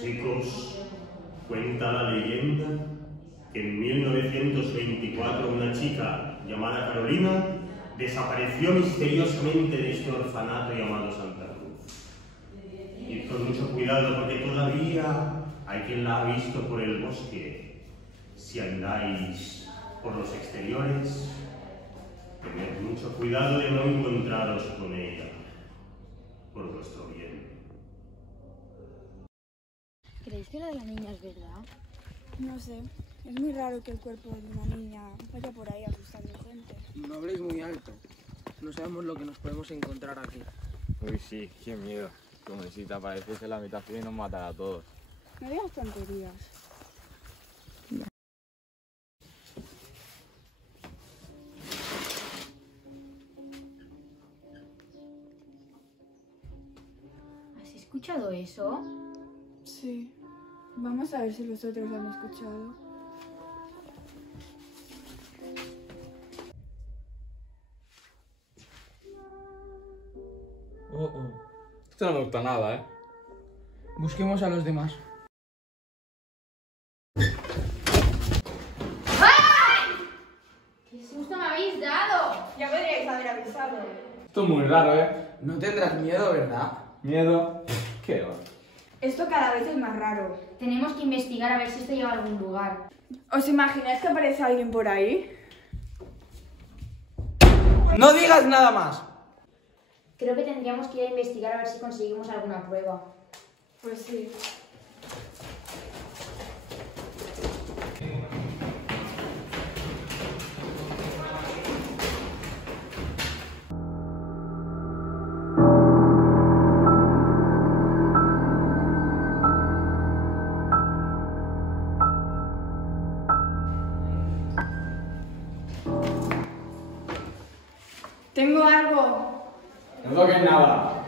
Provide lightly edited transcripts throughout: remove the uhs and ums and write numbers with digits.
Chicos, cuenta la leyenda que en 1924 una chica llamada Carolina desapareció misteriosamente de este orfanato llamado Santa Cruz. Y con mucho cuidado porque todavía hay quien la ha visto por el bosque. Si andáis por los exteriores, tened mucho cuidado de no encontraros con ella, por vuestro bien. ¿Creéis que lo de la niña es verdad? No sé, es muy raro que el cuerpo de una niña vaya por ahí asustando gente. No habléis muy alto. No sabemos lo que nos podemos encontrar aquí. Uy, sí, qué miedo. Como si te apareciese en la habitación y nos matara a todos. No digas tonterías. ¿Has escuchado eso? Sí. Vamos a ver si los otros han escuchado. Esto no me gusta nada, ¿eh? Busquemos a los demás. ¡Qué susto me habéis dado! Ya podríais haber avisado. Esto es muy raro, ¿eh? No tendrás miedo, ¿verdad? ¿Miedo? ¿Qué va? Esto cada vez es más raro. Tenemos que investigar a ver si esto lleva a algún lugar. ¿Os imagináis que aparece alguien por ahí? ¡No digas nada más! Creo que tendríamos que ir a investigar a ver si conseguimos alguna prueba. Pues sí. Tengo algo. No toques nada.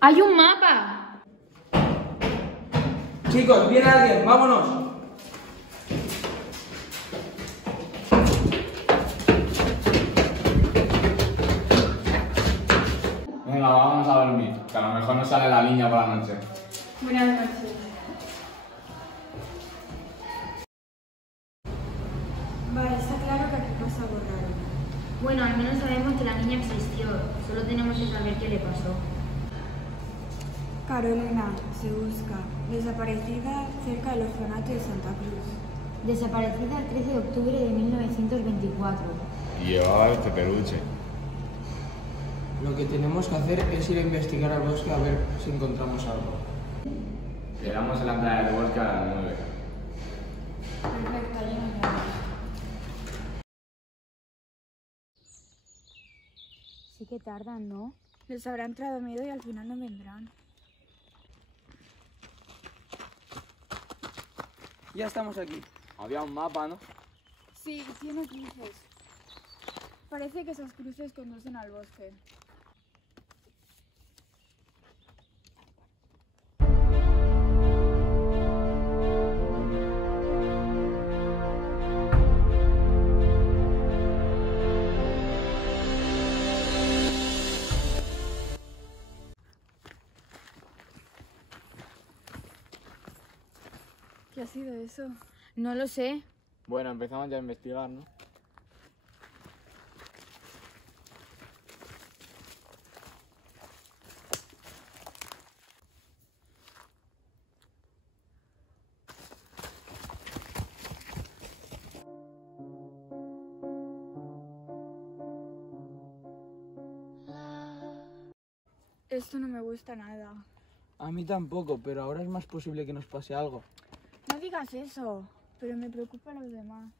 ¡Hay un mapa! Chicos, viene alguien, vámonos. Venga, vamos a dormir, que a lo mejor nos sale la niña por la noche. Buenas noches. Vale, está claro que aquí pasa algo raro. Bueno, al menos sabemos que la niña existió. Solo tenemos que saber qué le pasó. Carolina se busca, desaparecida cerca del orfanato de Santa Cruz. Desaparecida el 13 de octubre de 1924. Y llevaba este peluche. Lo que tenemos que hacer es ir a investigar al bosque a ver si encontramos algo. Llegamos a la playa del bosque a las 9. Perfecto, allí nos vemos. Sí que tardan, ¿no? Les habrá entrado miedo y al final no vendrán. Ya estamos aquí. Había un mapa, ¿no? Sí, tiene cruces. Parece que esas cruces conducen al bosque. ¿Qué ha sido eso? No lo sé. Bueno, empezamos ya a investigar, ¿no? Esto no me gusta nada. A mí tampoco, pero ahora es más posible que nos pase algo. No digas eso, pero me preocupan los demás.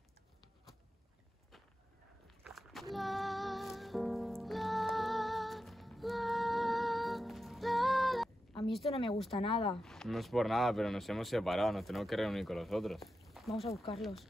A mí esto no me gusta nada. No es por nada, pero nos hemos separado, nos tenemos que reunir con los otros. Vamos a buscarlos.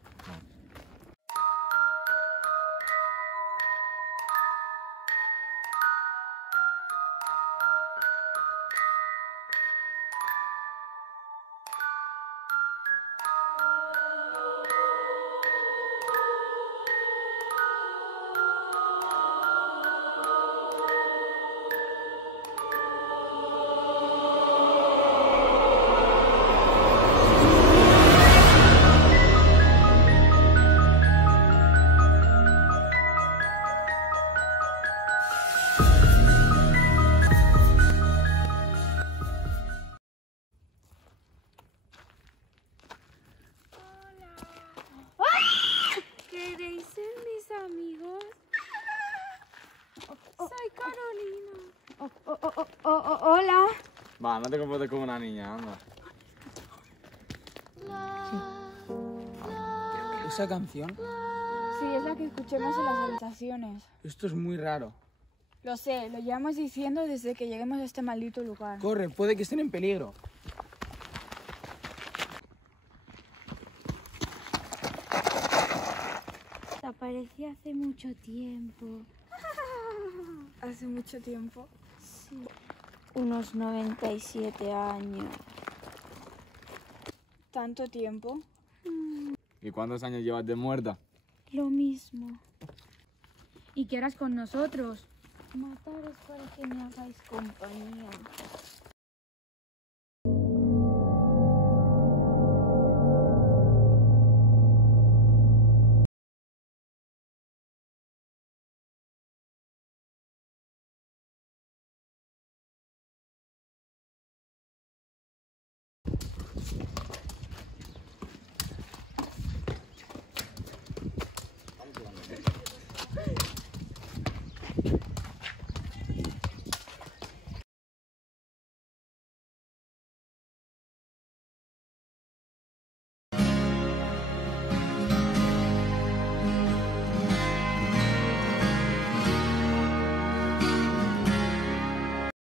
Hola. Va, no te comportes como una niña, anda. ¿Esa canción? Sí, es la que escuchemos en las habitaciones. Esto es muy raro. Lo sé, lo llevamos diciendo desde que lleguemos a este maldito lugar. Corre, puede que estén en peligro. Desaparecí hace mucho tiempo. Hace mucho tiempo. Sí. Unos 97 años. ¿Tanto tiempo? ¿Y cuántos años llevas de muerta? Lo mismo. ¿Y qué harás con nosotros? Mataros para que me hagáis compañía.